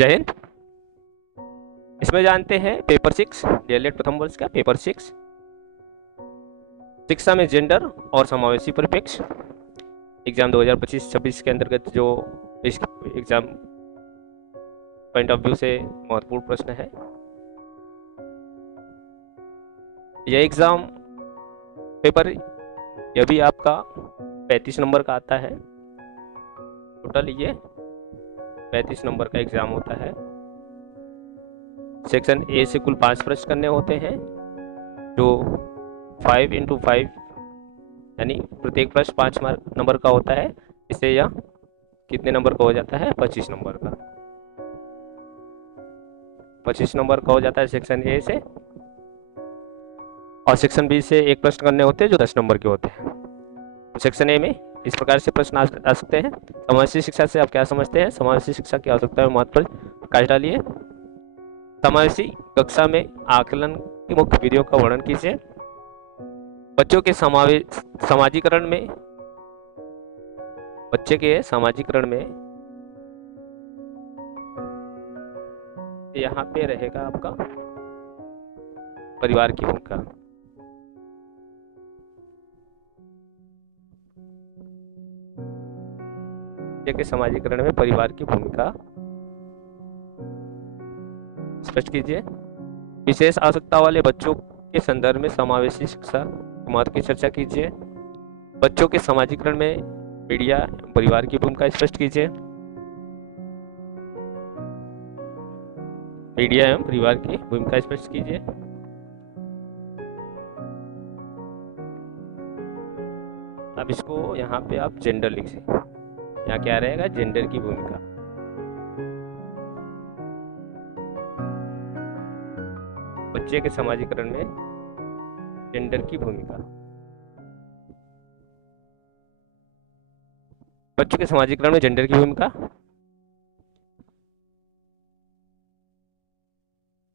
जय हिंद। इसमें जानते हैं पेपर 6 डीएलएड प्रथम वर्ष का पेपर 6 शिक्षा में जेंडर और समावेशी परिप्रेक्ष्य एग्जाम 2025-26 के अंतर्गत जो इस एग्जाम पॉइंट ऑफ व्यू से महत्वपूर्ण प्रश्न है। यह एग्जाम पेपर यह भी आपका 35 नंबर का आता है। टोटल ये 35 नंबर का एग्जाम होता है। सेक्शन ए से कुल 5 प्रश्न करने होते हैं जो 5 into 5 यानी प्रत्येक प्रश्न 5 नंबर का होता है। इससे यह कितने नंबर का हो जाता है? 25 नंबर का। 25 नंबर का हो जाता है सेक्शन ए से। और सेक्शन बी से एक प्रश्न करने होते हैं जो 10 नंबर के होते हैं। सेक्शन ए में इस प्रकार से प्रश्न आ सकते हैं। समावेशी शिक्षा से आप क्या समझते हैं? समावेशी शिक्षा की आवश्यकता में महत्व पर प्रकाश डालिए। समावेशी कक्षा में आकलन की मुख्य विधियों का वर्णन कीजिए। बच्चों के सामाजिकरण में यहाँ पे रहेगा आपका परिवार की भूमिका। बच्चे के सामाजिकरण में परिवार की भूमिका स्पष्ट कीजिए। विशेष आवश्यकता वाले बच्चों के संदर्भ में समावेशी शिक्षा के महत्व की चर्चा कीजिए। बच्चों के सामाजिकरण में मीडिया परिवार की भूमिका स्पष्ट कीजिए। मीडिया एवं परिवार की भूमिका स्पष्ट कीजिए। अब इसको यहाँ पे आप जेंडर लिखिए। यहाँ क्या रहेगा? जेंडर की भूमिका। बच्चे के सामाजिकरण में जेंडर की भूमिका। बच्चों के सामाजिकरण में जेंडर की भूमिका।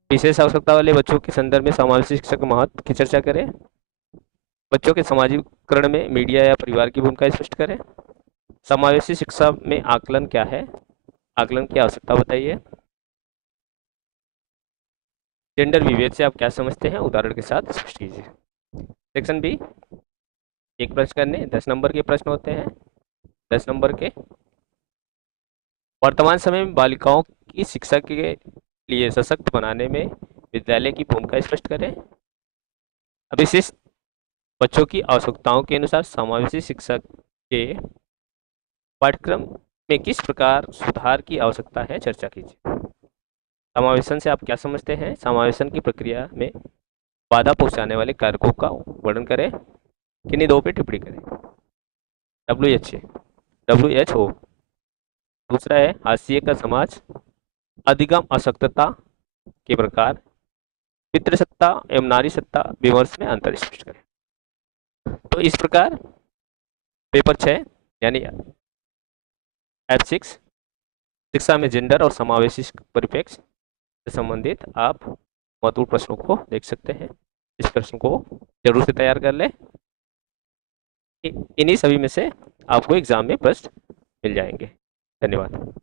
विशेष आवश्यकता वाले बच्चों के संदर्भ में समावेशी शिक्षा के महत्व की चर्चा करें। बच्चों के सामाजिकरण में मीडिया या परिवार की भूमिका स्पष्ट करें। समावेशी शिक्षा में आकलन क्या है? आकलन की आवश्यकता बताइए। जेंडर विभेद से आप क्या समझते हैं? उदाहरण के साथ स्पष्ट कीजिए। सेक्शन बी एक प्रश्न करने 10 नंबर के प्रश्न होते हैं। 10 नंबर के वर्तमान समय में बालिकाओं की शिक्षा के लिए सशक्त बनाने में विद्यालय की भूमिका स्पष्ट करें। अब विशेष बच्चों की आवश्यकताओं के अनुसार समावेशी शिक्षा के पाठ्यक्रम में किस प्रकार सुधार की आवश्यकता है? चर्चा कीजिए। समावेशन से आप क्या समझते हैं? समावेशन की प्रक्रिया में बाधा पहुंचाने वाले कारकों का वर्णन करें। किन्हीं दो पे टिप्पणी करें। WHO। दूसरा है हाशिए का समाज, अधिगम अशक्तता के प्रकार, पितृसत्ता एवं नारी सत्ता विमर्श में अंतर स्पष्ट करें। तो इस प्रकार पेपर 6 यानी F6 शिक्षा में जेंडर और समावेशी परिप्रेक्ष्य से संबंधित आप महत्वपूर्ण प्रश्नों को देख सकते हैं। इस प्रश्न को जरूर से तैयार कर लें। इन्हीं सभी में से आपको एग्जाम में प्रश्न मिल जाएंगे। धन्यवाद।